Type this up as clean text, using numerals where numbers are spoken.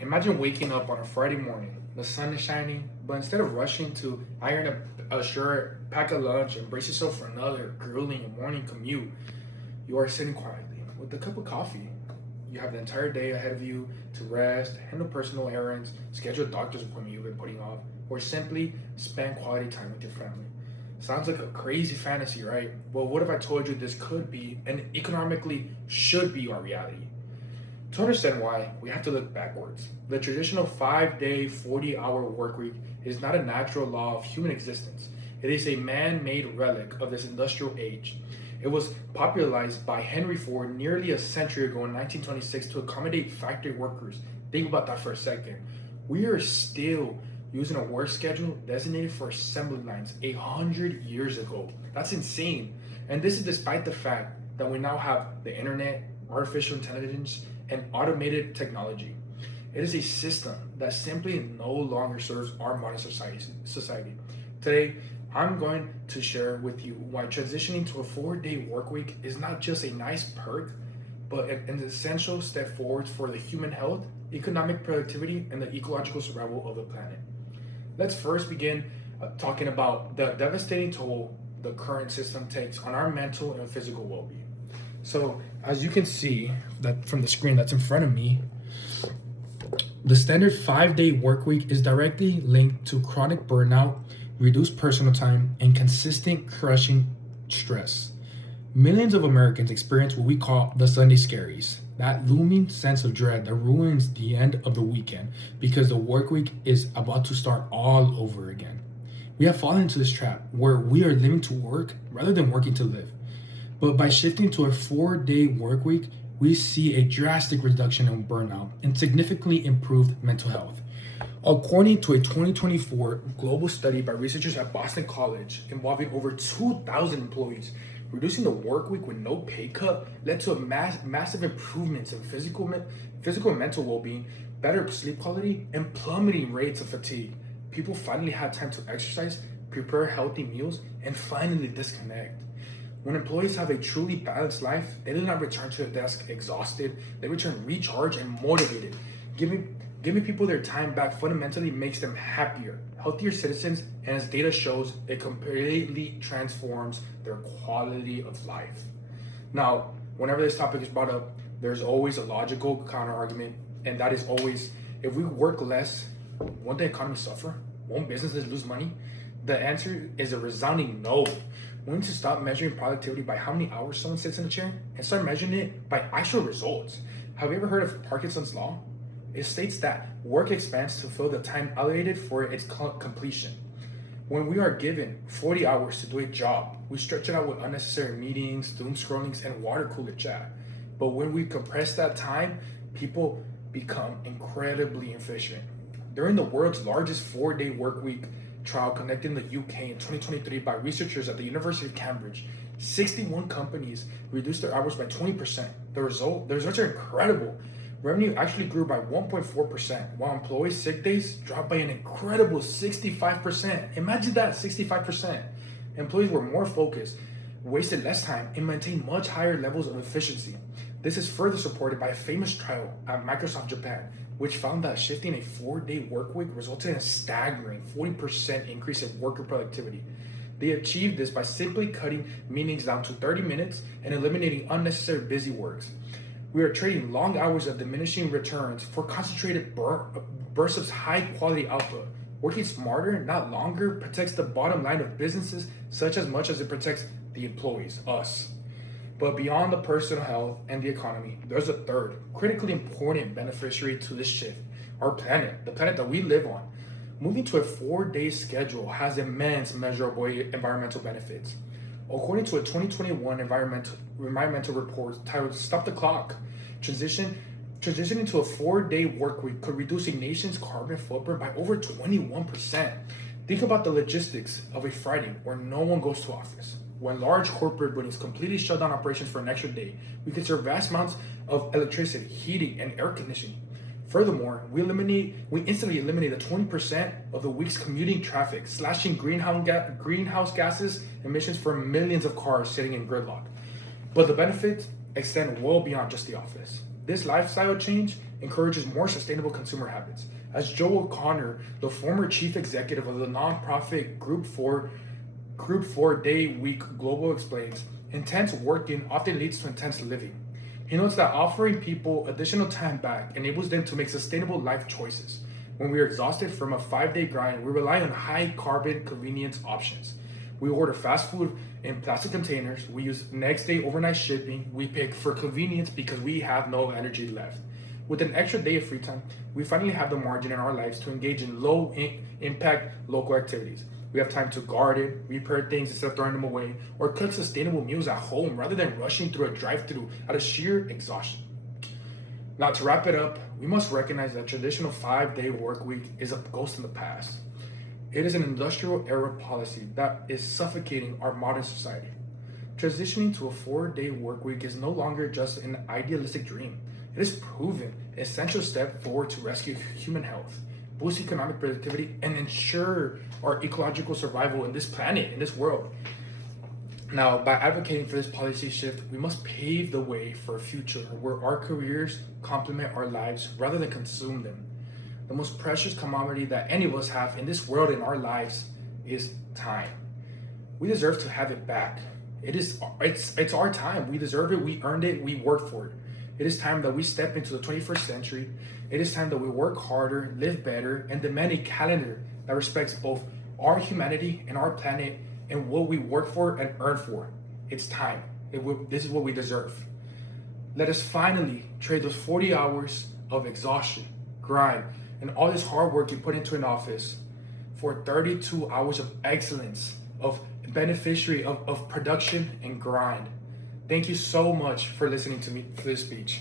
Imagine waking up on a Friday morning, the sun is shining, but instead of rushing to iron a shirt, pack a lunch, and brace yourself for another grueling morning commute, you are sitting quietly with a cup of coffee. You have the entire day ahead of you to rest, handle personal errands, schedule a doctor's appointment you've been putting off, or simply spend quality time with your family. Sounds like a crazy fantasy, right? Well, what if I told you this could be and economically should be our reality? To understand why, we have to look backwards. The traditional 5-day, 40-hour work week is not a natural law of human existence. It is a man made relic of this industrial age. It was popularized by Henry Ford nearly a century ago in 1926 to accommodate factory workers. Think about that for a second. We are still using a work schedule designated for assembly lines 100 years ago. That's insane. And this is despite the fact that we now have the internet, artificial intelligence, and automated technology. It is a system that simply no longer serves our modern society. Today, I'm going to share with you why transitioning to a 4-day work week is not just a nice perk, but an essential step forward for the human health, economic productivity, and the ecological survival of the planet. Let's first begin talking about the devastating toll the current system takes on our mental and physical well-being. So, as you can see that from the screen that's in front of me, the standard 5-day work week is directly linked to chronic burnout, reduced personal time, and consistent crushing stress. Millions of Americans experience what we call the Sunday scaries, that looming sense of dread that ruins the end of the weekend because the work week is about to start all over again. We have fallen into this trap where we are living to work rather than working to live. But by shifting to a 4-day work week, we see a drastic reduction in burnout and significantly improved mental health. According to a 2024 global study by researchers at Boston College involving over 2,000 employees, reducing the work week with no pay cut led to a massive improvements in physical and mental well-being, better sleep quality, and plummeting rates of fatigue. People finally had time to exercise, prepare healthy meals, and finally disconnect. When employees have a truly balanced life, they do not return to the desk exhausted. They return recharged and motivated. Giving people their time back fundamentally makes them happier, healthier citizens, and as data shows, it completely transforms their quality of life. Now, whenever this topic is brought up, there's always a logical counter argument, and that is always, if we work less, won't the economy suffer? Won't businesses lose money? The answer is a resounding no. We need to stop measuring productivity by how many hours someone sits in a chair and start measuring it by actual results. Have you ever heard of Parkinson's law? It states that work expands to fill the time allocated for its completion. When we are given 40 hours to do a job, we stretch it out with unnecessary meetings, doom scrollings, and water cooler chat. But when we compress that time, people become incredibly efficient. During the world's largest 4-day work week trial conducted in the UK in 2023 by researchers at the University of Cambridge, 61 companies reduced their hours by 20%. The results are incredible. Revenue actually grew by 1.4%, while employee sick days dropped by an incredible 65%. Imagine that, 65%. Employees were more focused, wasted less time, and maintained much higher levels of efficiency. This is further supported by a famous trial at Microsoft Japan, which found that shifting a 4-day work week resulted in a staggering 40% increase in worker productivity. They achieved this by simply cutting meetings down to 30 minutes and eliminating unnecessary busy works. We are trading long hours of diminishing returns for concentrated bursts of high quality output. Working smarter, not longer, protects the bottom line of businesses such as much as it protects the employees, us. But beyond the personal health and the economy, there's a third, critically important beneficiary to this shift: our planet, the planet that we live on. Moving to a 4-day schedule has immense measurable environmental benefits. According to a 2021 environmental report titled "Stop the Clock," transitioning to a 4-day work week could reduce a nation's carbon footprint by over 21%. Think about the logistics of a Friday where no one goes to office. When large corporate buildings completely shut down operations for an extra day, we conserve vast amounts of electricity, heating, and air conditioning. Furthermore, we instantly eliminate the 20% of the week's commuting traffic, slashing greenhouse gases emissions for millions of cars sitting in gridlock. But the benefits extend well beyond just the office. This lifestyle change encourages more sustainable consumer habits. As Joe O'Connor, the former chief executive of the nonprofit Group 4 Day Week Global explains, intense working often leads to intense living. He notes that offering people additional time back enables them to make sustainable life choices. When we are exhausted from a 5-day grind, we rely on high carbon convenience options. We order fast food in plastic containers, we use next day overnight shipping, we pick for convenience because we have no energy left. With an extra day of free time, we finally have the margin in our lives to engage in low impact local activities. We have time to garden, repair things instead of throwing them away, or cook sustainable meals at home rather than rushing through a drive-through out of sheer exhaustion. Now, to wrap it up, we must recognize that traditional 5-day work week is a ghost in the past. It is an industrial era policy that is suffocating our modern society. Transitioning to a 4-day work week is no longer just an idealistic dream. It is proven an essential step forward to rescue human health, boost economic productivity, and ensure our ecological survival in this planet, in this world. Now, by advocating for this policy shift, we must pave the way for a future where our careers complement our lives rather than consume them. The most precious commodity that any of us have in this world in our lives is time. We deserve to have it back. It's our time. We deserve it. We earned it. We worked for it. It is time that we step into the 21st century. It is time that we work harder, live better, and demand a calendar that respects both our humanity and our planet and what we work for and earn for. It's time. This is what we deserve. Let us finally trade those 40 hours of exhaustion, grind, and all this hard work you put into an office for 32 hours of excellence, of beneficiary of production and grind. Thank you so much for listening to me for this speech.